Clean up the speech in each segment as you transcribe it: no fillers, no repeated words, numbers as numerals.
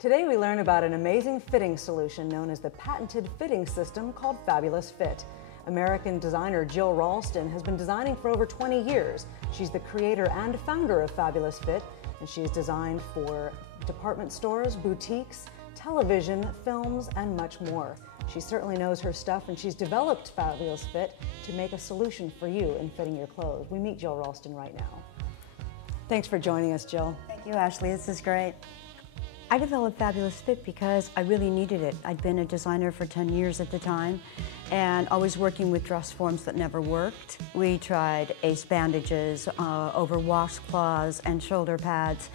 Today we learn about an amazing fitting solution known as the patented fitting system called Fabulous Fit. American designer Jill Ralston has been designing for over 20 years. She's the creator and founder of Fabulous Fit, and she's designed for department stores, boutiques, television, films, and much more. She certainly knows her stuff, and she's developed Fabulous Fit to make a solution for you in fitting your clothes. We meet Jill Ralston right now. Thanks for joining us, Jill. Thank you, Ashley. This is great. I developed Fabulous Fit because I really needed it. I'd been a designer for 10 years at the time and always working with dress forms that never worked. We tried ace bandages over washcloths and shoulder pads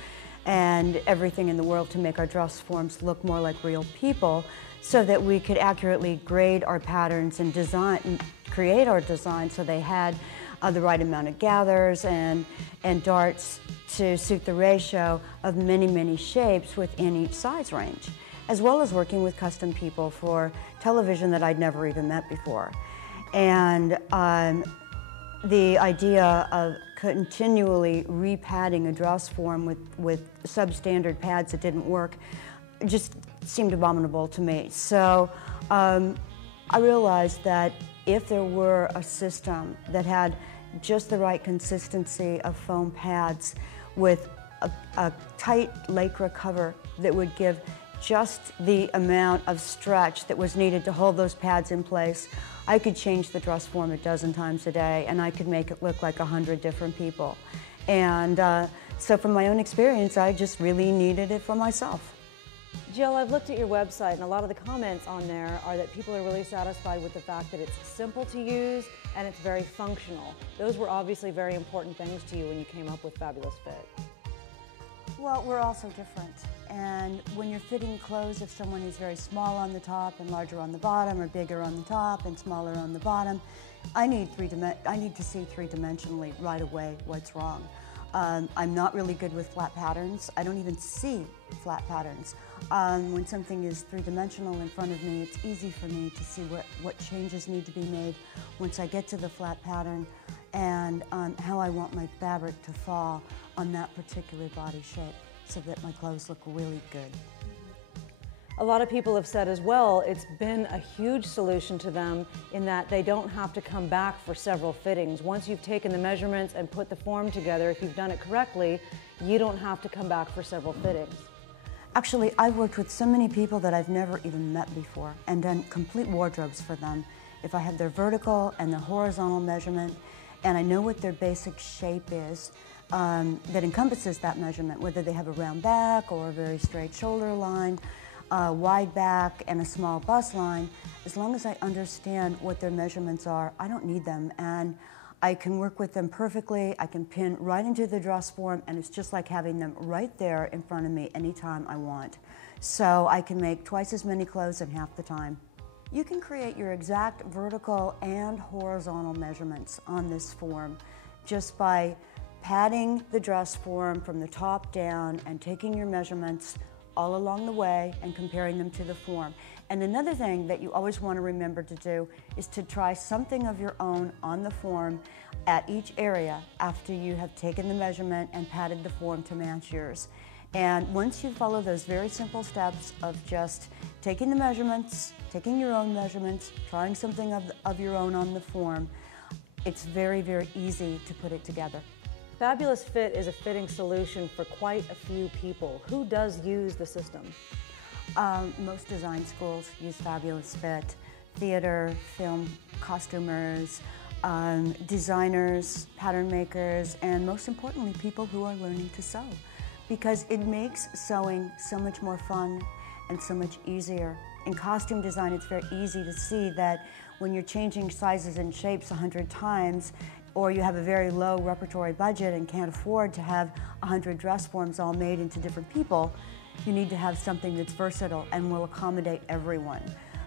and everything in the world to make our dress forms look more like real people so that we could accurately grade our patterns and create our design so they had the right amount of gathers and darts to suit the ratio of many, many shapes within each size range, as well as working with custom people for television that I'd never even met before. And the idea of continually repadding a dress form with substandard pads that didn't work just seemed abominable to me. So I realized that if there were a system that had just the right consistency of foam pads with a tight Lycra cover that would give just the amount of stretch that was needed to hold those pads in place, I could change the dress form a dozen times a day and I could make it look like 100 different people. And so from my own experience, I just really needed it for myself. Jill, I've looked at your website and a lot of the comments on there are that people are really satisfied with the fact that it's simple to use and it's very functional. Those were obviously very important things to you when you came up with Fabulous Fit. Well, we're all so different. And when you're fitting clothes, if someone is very small on the top and larger on the bottom, or bigger on the top and smaller on the bottom, I need to see three-dimensionally right away what's wrong. I'm not really good with flat patterns. I don't even see flat patterns. When something is three-dimensional in front of me, it's easy for me to see what changes need to be made once I get to the flat pattern and how I want my fabric to fall on that particular body shape so that my clothes look really good. A lot of people have said as well, it's been a huge solution to them in that they don't have to come back for several fittings. Once you've taken the measurements and put the form together, if you've done it correctly, you don't have to come back for several fittings. Actually, I've worked with so many people that I've never even met before and done complete wardrobes for them. If I have their vertical and their horizontal measurement and I know what their basic shape is, that encompasses that measurement, whether they have a round back or a very straight shoulder line, wide back and a small bust line, as long as I understand what their measurements are, I don't need them. And I can work with them perfectly. I can pin right into the dress form, and it's just like having them right there in front of me anytime I want. So I can make twice as many clothes in half the time. You can create your exact vertical and horizontal measurements on this form just by padding the dress form from the top down and taking your measurements all along the way and comparing them to the form. And another thing that you always want to remember to do is to try something of your own on the form at each area after you have taken the measurement and padded the form to match yours. And once you follow those very simple steps of just taking the measurements, taking your own measurements, trying something of your own on the form, it's very, very easy to put it together. Fabulous Fit is a fitting solution for quite a few people. Who does use the system? Most design schools use Fabulous Fit. Theater, film costumers, designers, pattern makers, and most importantly, people who are learning to sew. Because it makes sewing so much more fun and so much easier. In costume design, it's very easy to see that when you're changing sizes and shapes 100 times, or you have a very low repertory budget and can't afford to have 100 dress forms all made into different people, you need to have something that's versatile and will accommodate everyone.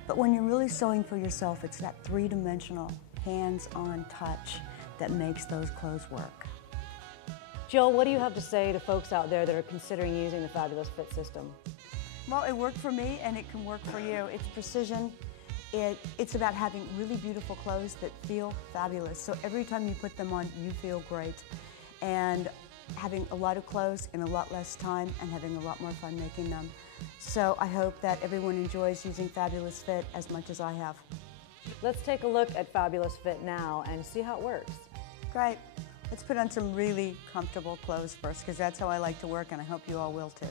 But when you're really sewing for yourself, it's that three-dimensional, hands-on touch that makes those clothes work. Jill, what do you have to say to folks out there that are considering using the Fabulous Fit system? Well, it worked for me and it can work for you. It's precision. It's about having really beautiful clothes that feel fabulous. So every time you put them on, you feel great. And having a lot of clothes in a lot less time and having a lot more fun making them. So I hope that everyone enjoys using Fabulous Fit as much as I have. Let's take a look at Fabulous Fit now and see how it works. Great. Let's put on some really comfortable clothes first, because that's how I like to work, and I hope you all will too.